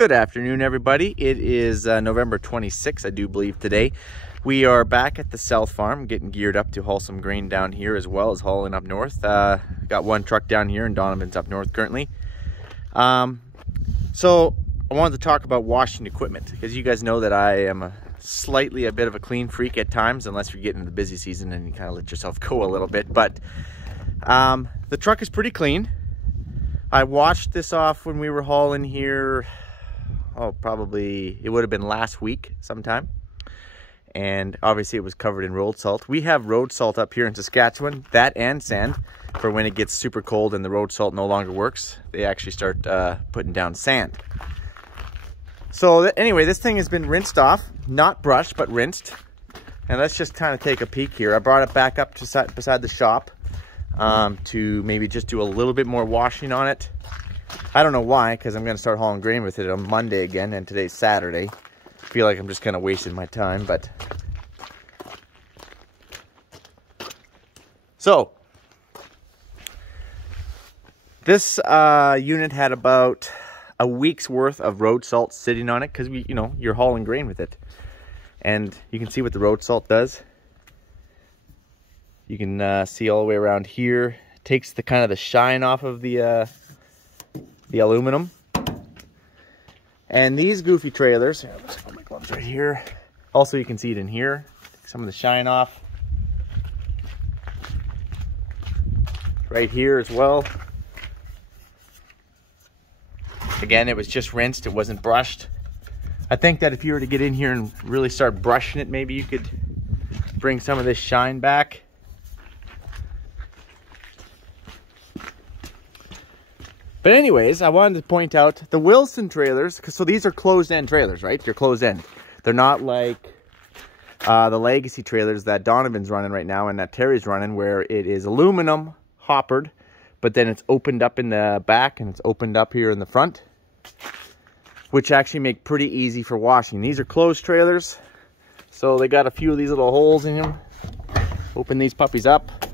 Good afternoon, everybody. It is November 26th, I do believe, today. We are back at the South Farm, getting geared up to haul some grain down here as well as hauling up north. Got one truck down here and Donovan's up north currently. So I wanted to talk about washing equipment because you guys know that I am slightly a bit of a clean freak at times, unless you're getting into the busy season and you kind of let yourself go a little bit. But the truck is pretty clean. I washed this off when we were hauling here. Probably it would have been last week sometime, and obviously it was covered in road salt. We have road salt up here in Saskatchewan, that and sand, for when it gets super cold and the road salt no longer works. They actually start putting down sand. So anyway, this thing has been rinsed off, not brushed but rinsed, and let's just kind of take a peek here. I brought it back up to beside the shop to maybe just do a little bit more washing on it. I don't know why, because I'm going to start hauling grain with it on Monday again, and today's Saturday. I feel like I'm just kind of wasting my time, but... So, this unit had about a week's worth of road salt sitting on it, because you're hauling grain with it. And you can see what the road salt does. You can see all the way around here. It takes the kind of the shine off of the aluminum. And these goofy trailers, here, let's put my gloves right here. Also, you can see it in here. Take some of the shine off. Right here as well. Again, it was just rinsed, it wasn't brushed. I think that if you were to get in here and really start brushing it, maybe you could bring some of this shine back. But anyways, I wanted to point out the Wilson trailers, so these are closed-end trailers, right? They're closed-end. They're not like the Legacy trailers that Donovan's running right now and that Terry's running, where it is aluminum hoppered, but then it's opened up in the back and it's opened up here in the front, which actually make pretty easy for washing. These are closed trailers, so they got a few of these little holes in them. Open these puppies up. I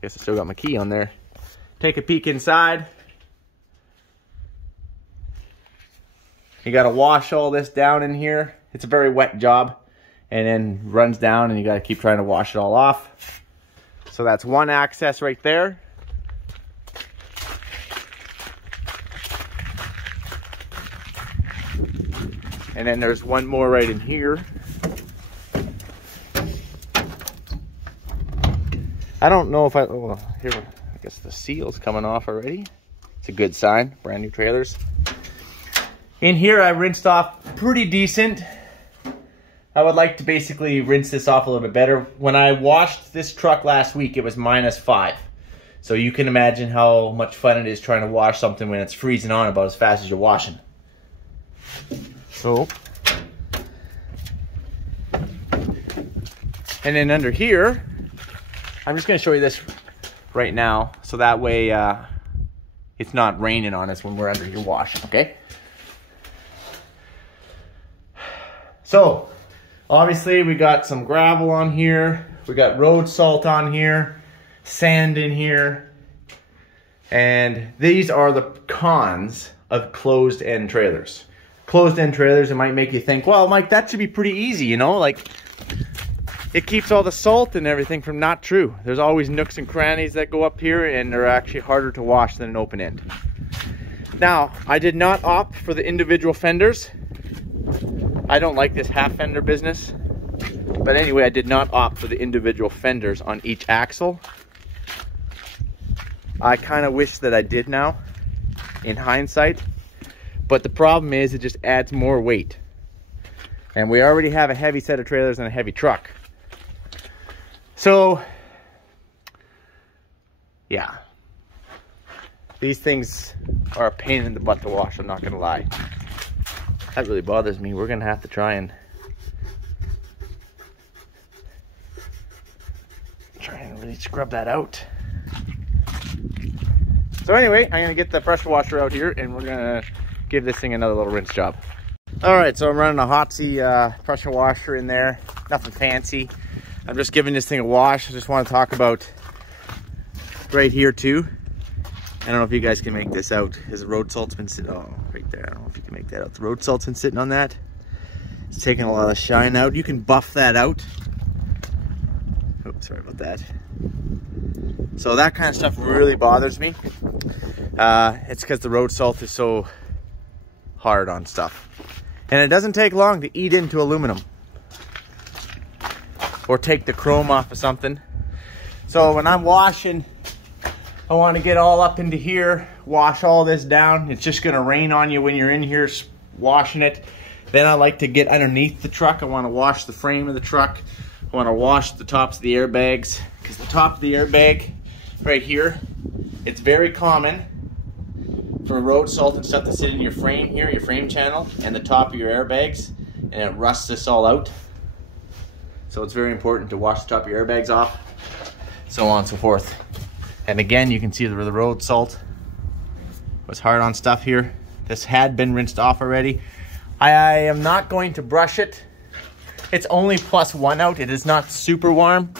guess I still got my key on there. Take a peek inside. You got to wash all this down in here. It's a very wet job, and then runs down and you got to keep trying to wash it all off. So that's one access right there. And then there's one more right in here. I don't know if here, I guess the seal's coming off already. It's a good sign. Brand new trailers. In here, I rinsed off pretty decent. I would like to basically rinse this off a little bit better. When I washed this truck last week, it was -5. So you can imagine how much fun it is trying to wash something when it's freezing on about as fast as you're washing. So, and then under here, I'm just going to show you this right now, so that way it's not raining on us when we're under here washing, okay? So, obviously we got some gravel on here, we got road salt on here, sand in here, and these are the cons of closed-end trailers. Closed-end trailers, it might make you think, well, Mike, that should be pretty easy, you know, like... It keeps all the salt and everything from. Not true. There's always nooks and crannies that go up here, and they're actually harder to wash than an open end. Now, I did not opt for the individual fenders. I don't like this half fender business. But anyway, I did not opt for the individual fenders on each axle. I kind of wish that I did now, in hindsight. But the problem is, it just adds more weight. And we already have a heavy set of trailers and a heavy truck. So, yeah, these things are a pain in the butt to wash, I'm not going to lie. That really bothers me. We're going to have to try and really scrub that out. So anyway, I'm going to get the pressure washer out here and we're going to give this thing another little rinse job. Alright, so I'm running a Hotsy pressure washer in there. Nothing fancy. I'm just giving this thing a wash. I just want to talk about right here too. I don't know if you guys can make this out. His road salt's been sitting, oh, right there. I don't know if you can make that out. The road salt's been sitting on that. It's taking a lot of shine out. You can buff that out. Oh, sorry about that. So that kind of stuff really bothers me. It's because the road salt is so hard on stuff. And it doesn't take long to eat into aluminum. Or take the chrome off of something. So when I'm washing, I want to get all up into here, wash all this down. It's just going to rain on you when you're in here washing it. Then I like to get underneath the truck. I want to wash the frame of the truck. I want to wash the tops of the airbags, because the top of the airbag right here, it's very common for road salt and stuff to sit in your frame here, your frame channel, and the top of your airbags, and it rusts this all out. So it's very important to wash the top of your airbags off, so on and so forth. And again, you can see the road salt was hard on stuff here. This had been rinsed off already. I am not going to brush it. It's only +1 out. It is not super warm.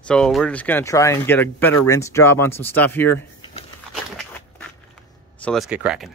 So we're just gonna try and get a better rinse job on some stuff here. So let's get cracking.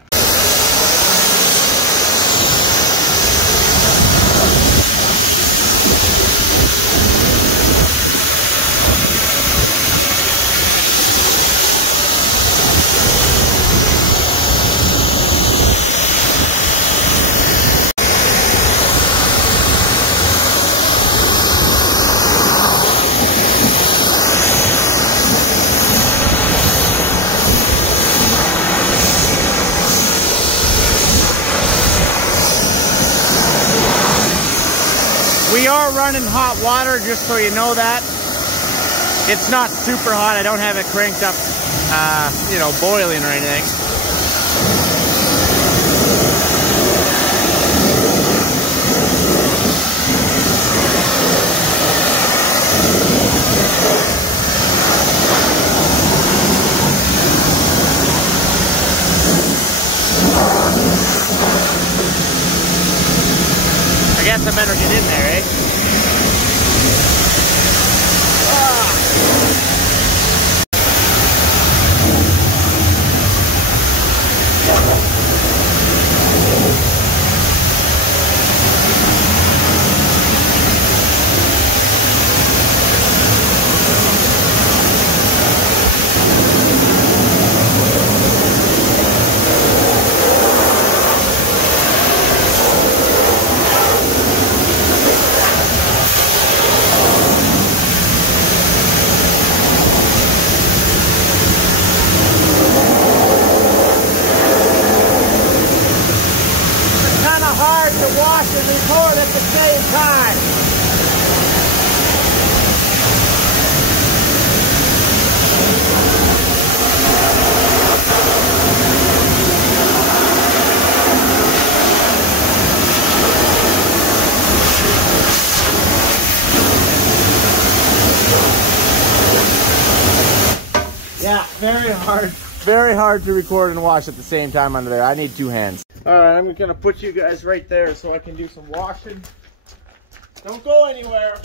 We are running hot water, just so you know that. It's not super hot. I don't have it cranked up, you know, boiling or anything. I guess I better get in there, eh? Hard to wash and record at the same time. Yeah, very hard to record and wash at the same time under there. I need 2 hands. Alright, I'm gonna put you guys right there so I can do some washing. Don't go anywhere.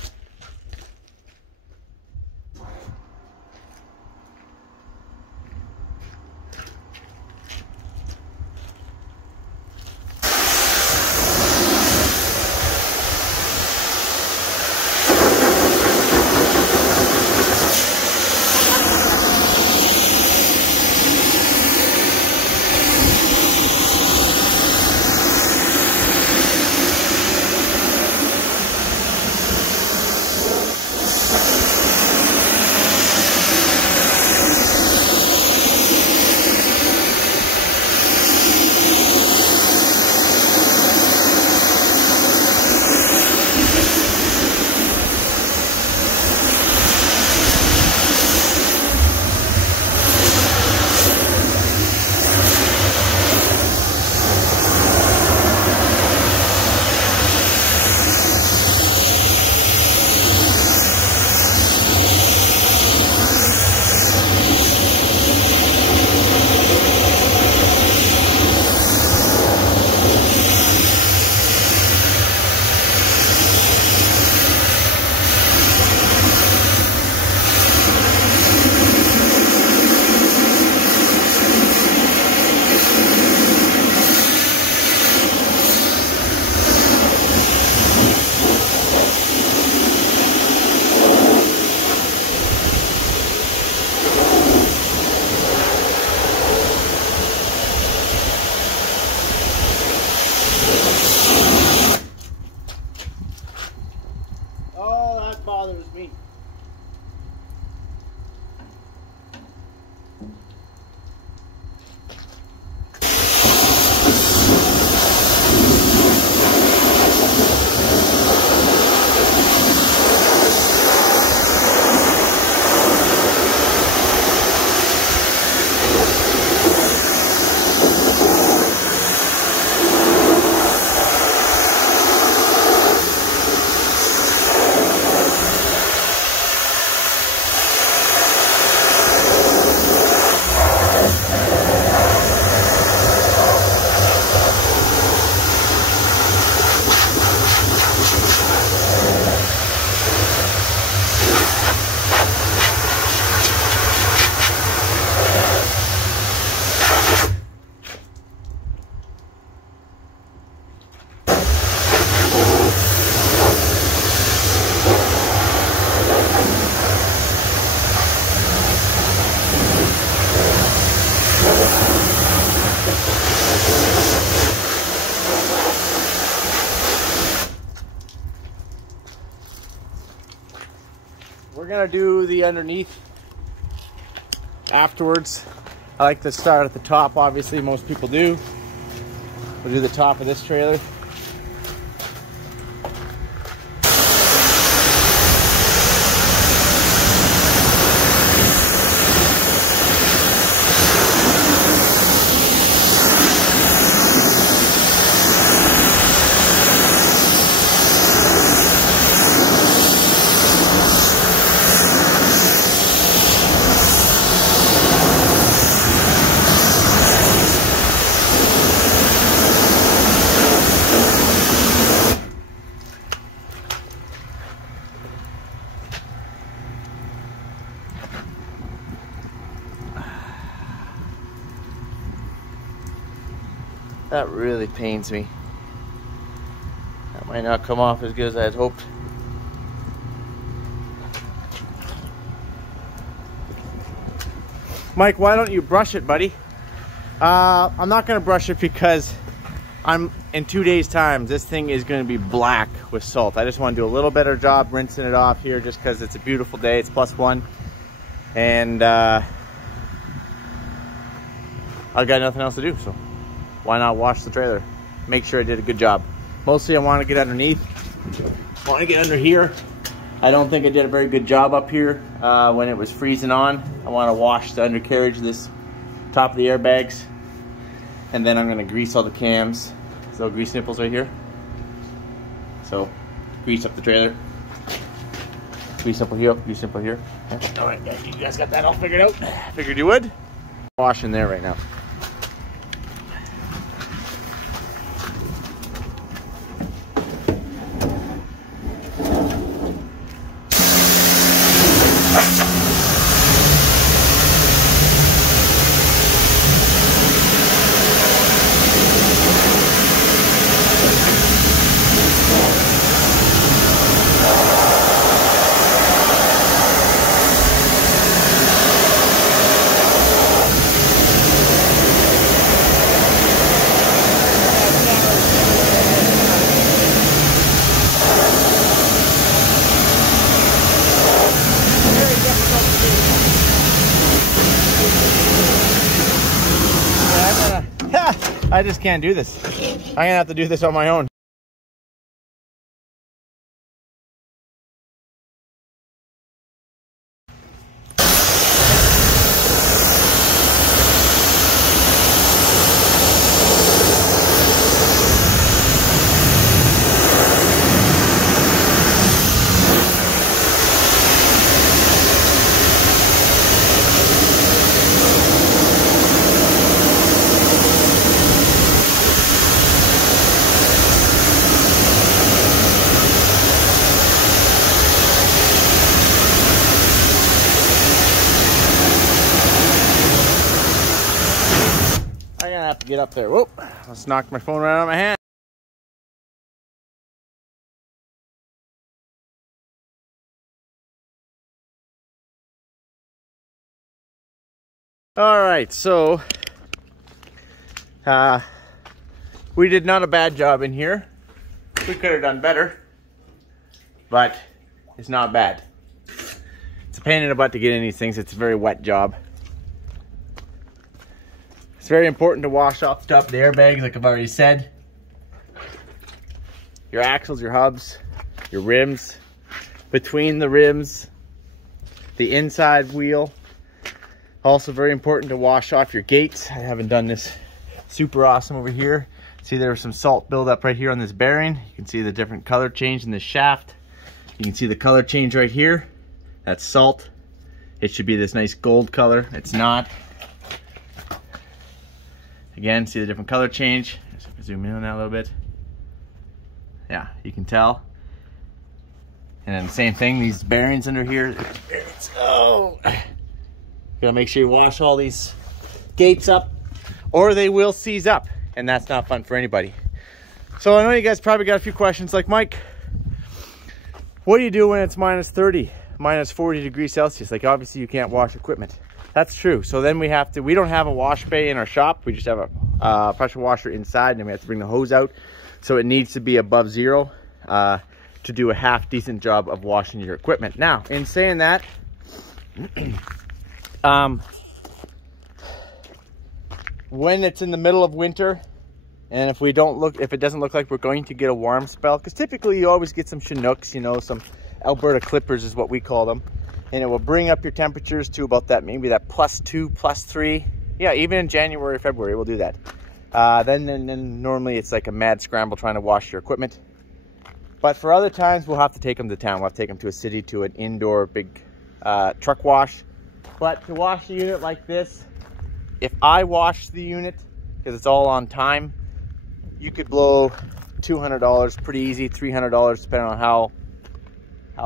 gonna do the underneath afterwards. I like to start at the top, obviously most people do. We'll do the top of this trailer. That really pains me. That might not come off as good as I had hoped. Mike, why don't you brush it, buddy? I'm not gonna brush it because in 2 days time, this thing is gonna be black with salt. I just wanna do a little better job rinsing it off here just because it's a beautiful day, it's +1. And I've got nothing else to do, so why not wash the trailer? Make sure I did a good job. Mostly I want to get underneath. I want to get under here. I don't think I did a very good job up here when it was freezing on. I want to wash the undercarriage, this top of the airbags. And then I'm going to grease all the cams. So grease nipples right here. So grease up the trailer. Grease nipple here, grease nipple here. All right, you guys got that all figured out? Figured you would. Wash in there right now. I just can't do this. I'm gonna have to do this on my own. Have to get up there. Whoop! Let's knock my phone right out of my hand. All right, so we did not a bad job in here. We could have done better, but it's not bad. It's a pain in the butt to get in these things. It's a very wet job. It's very important to wash off the top of the airbags, like I've already said. Your axles, your hubs, your rims, between the rims, the inside wheel. Also very important to wash off your gates. I haven't done this super awesome over here. See, there was some salt buildup right here on this bearing. You can see the different color change in this shaft. You can see the color change right here. That's salt. It should be this nice gold color. It's not. Again, see the different color change. Zoom in on that a little bit. Yeah, you can tell. And then the same thing, these bearings under here. Oh, gotta make sure you wash all these gates up or they will seize up, and that's not fun for anybody. So I know you guys probably got a few questions like, Mike, what do you do when it's minus 30, minus 40 degrees Celsius? Like, obviously you can't wash equipment. That's true. So then we don't have a wash bay in our shop. We just have a pressure washer inside, and then we have to bring the hose out. So it needs to be above 0. to do a half decent job of washing your equipment. Now, in saying that, when it's in the middle of winter, and if it doesn't look like we're going to get a warm spell, because typically you always get some Chinooks, you know, some Alberta clippers is what we call them, and it will bring up your temperatures to about that, maybe that +2, +3. Yeah, even in January or February, we'll do that. Then normally it's like a mad scramble trying to wash your equipment. But for other times, we'll have to take them to town. We'll have to take them to a city, to an indoor big truck wash. But to wash a unit like this, if I wash the unit, because it's all on time, you could blow $200 pretty easy, $300 depending on how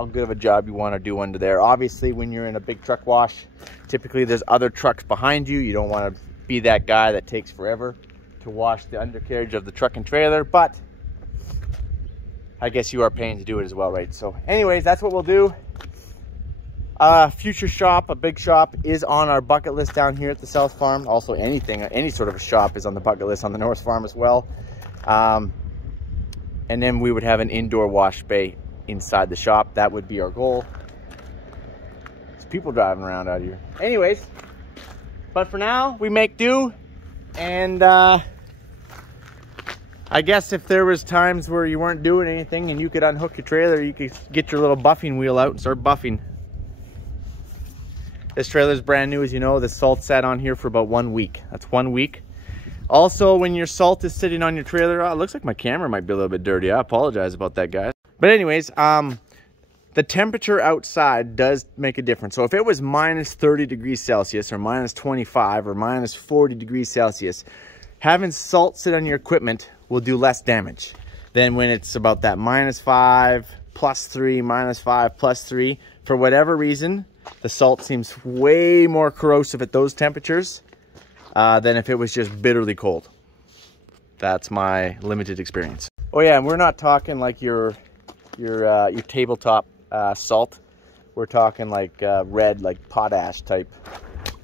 good of a job you want to do under there. Obviously, when you're in a big truck wash, typically there's other trucks behind you. You don't want to be that guy that takes forever to wash the undercarriage of the truck and trailer, but I guess you are paying to do it as well, right? So anyways, that's what we'll do. Future shop, a big shop, is on our bucket list down here at the South Farm. Also any sort of a shop is on the bucket list on the North Farm as well. And then we would have an indoor wash bay inside the shop. That would be our goal. There's people driving around out here. Anyways, but for now, we make do. And I guess if there was times where you weren't doing anything and you could unhook your trailer, you could get your little buffing wheel out and start buffing. This trailer is brand new, as you know. The salt sat on here for about 1 week. That's 1 week. Also, when your salt is sitting on your trailer, it looks like my camera might be a little bit dirty. I apologize about that, guys. But anyways, the temperature outside does make a difference. So if it was -30 degrees Celsius or -25 or -40 degrees Celsius, having salt sit on your equipment will do less damage than when it's about that -5, +3, -5, +3. For whatever reason, the salt seems way more corrosive at those temperatures than if it was just bitterly cold. That's my limited experience. Oh yeah, and we're not talking like your tabletop salt. We're talking like red, like potash type.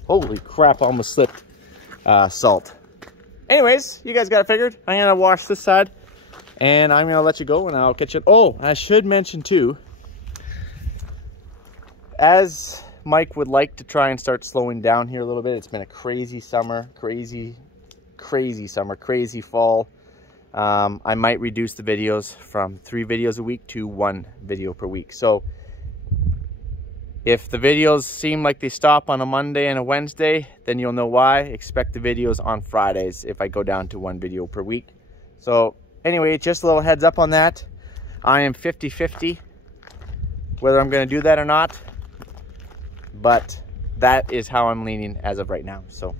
Holy crap, almost slipped. Salt. Anyways, you guys got it figured. I'm gonna wash this side and I'm gonna let you go and I'll catch it. Oh, I should mention too, as Mike would like to try and start slowing down here a little bit. It's been a crazy summer, crazy summer, crazy fall. I might reduce the videos from 3 videos a week to 1 video per week. So if the videos seem like they stop on a Monday and a Wednesday, then you'll know why. Expect the videos on Fridays if I go down to 1 video per week. So anyway, just a little heads up on that. I am 50-50 whether I'm going to do that or not. But that is how I'm leaning as of right now. So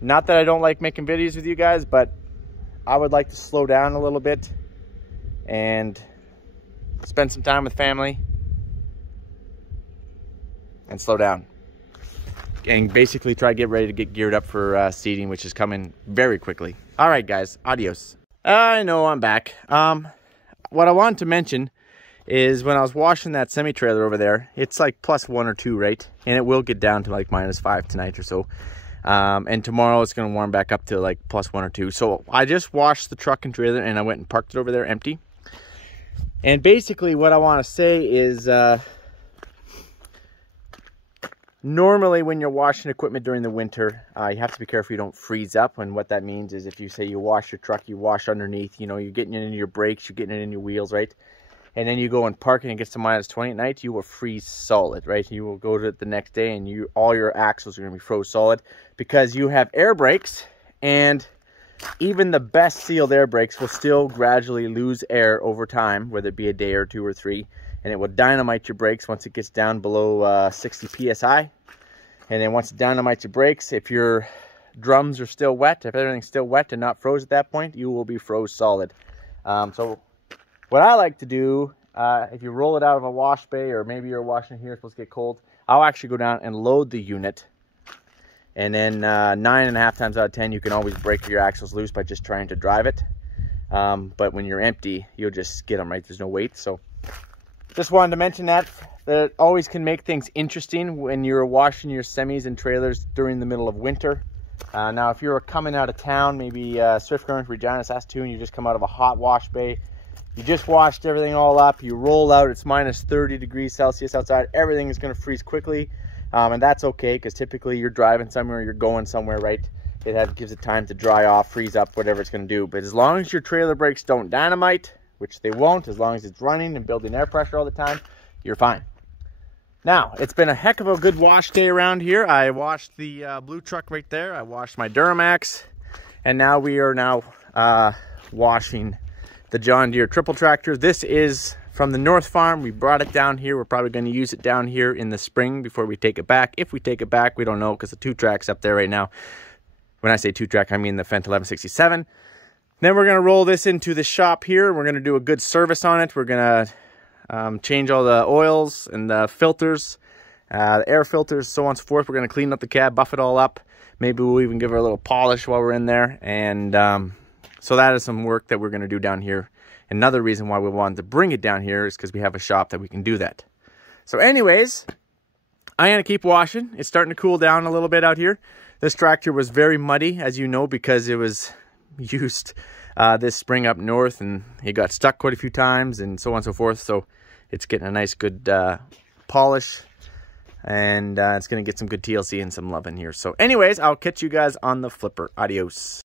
not that I don't like making videos with you guys, but I would like to slow down a little bit and spend some time with family and slow down and basically try to get ready to get geared up for seeding, which is coming very quickly. All right, guys, adios. I know I'm back. What I wanted to mention is when I was washing that semi-trailer over there, it's like +1 or 2, right? And it will get down to like -5 tonight or so. And tomorrow it's going to warm back up to like +1 or 2. So I just washed the truck and trailer and I went and parked it over there empty. And basically what I want to say is normally when you're washing equipment during the winter, you have to be careful you don't freeze up. And what that means is if you say you wash your truck, you wash underneath, you know, you're getting it in your brakes, you're getting it in your wheels, right? And then you go and park and it gets to -20 at night, you will freeze solid, right? You will go to it the next day and all your axles are going to be froze solid because you have air brakes, and even the best sealed air brakes will still gradually lose air over time, whether it be a day or 2 or 3, and it will dynamite your brakes once it gets down below 60 PSI. And then once it dynamites your brakes, if your drums are still wet, if everything's still wet and not froze at that point, you will be froze solid. So what I like to do, if you roll it out of a wash bay, or maybe you're washing here, it's supposed to get cold, I'll actually go down and load the unit. And then 9.5 times out of 10, you can always break your axles loose by just trying to drive it. But when you're empty, you'll just skid them, right? There's no weight. So just wanted to mention that it always can make things interesting when you're washing your semis and trailers during the middle of winter. Now, if you're coming out of town, maybe Swift Current, Regina, Saskatoon, you just come out of a hot wash bay, You just washed everything all up. You roll out. It's minus 30 degrees Celsius outside. Everything is going to freeze quickly. And that's okay, because typically you're driving somewhere, you're going somewhere, right? It gives it time to dry off, freeze up, whatever it's going to do. But as long as your trailer brakes don't dynamite, which they won't, as long as it's running and building air pressure all the time, you're fine. Now, it's been a heck of a good wash day around here. I washed the blue truck right there. I washed my Duramax. And now we are washing the John Deere triple tractor. This is from the North Farm. We brought it down here. We're probably going to use it down here in the spring before we take it back. If we take it back, we don't know, because the 2-track's up there right now. When I say 2-track, I mean the Fendt 1167. Then we're going to roll this into the shop here. We're going to do a good service on it. We're going to change all the oils and the filters, the air filters, so on and so forth. We're going to clean up the cab, buff it all up. Maybe we'll even give her a little polish while we're in there. And so that is some work that we're going to do down here. Another reason why we wanted to bring it down here is because we have a shop that we can do that. So anyways, I'm going to keep washing. It's starting to cool down a little bit out here. This tractor was very muddy, as you know, because it was used this spring up north, and it got stuck quite a few times and so on and so forth. So it's getting a nice good polish, and it's going to get some good TLC and some love in here. So anyways, I'll catch you guys on the flipper. Adios.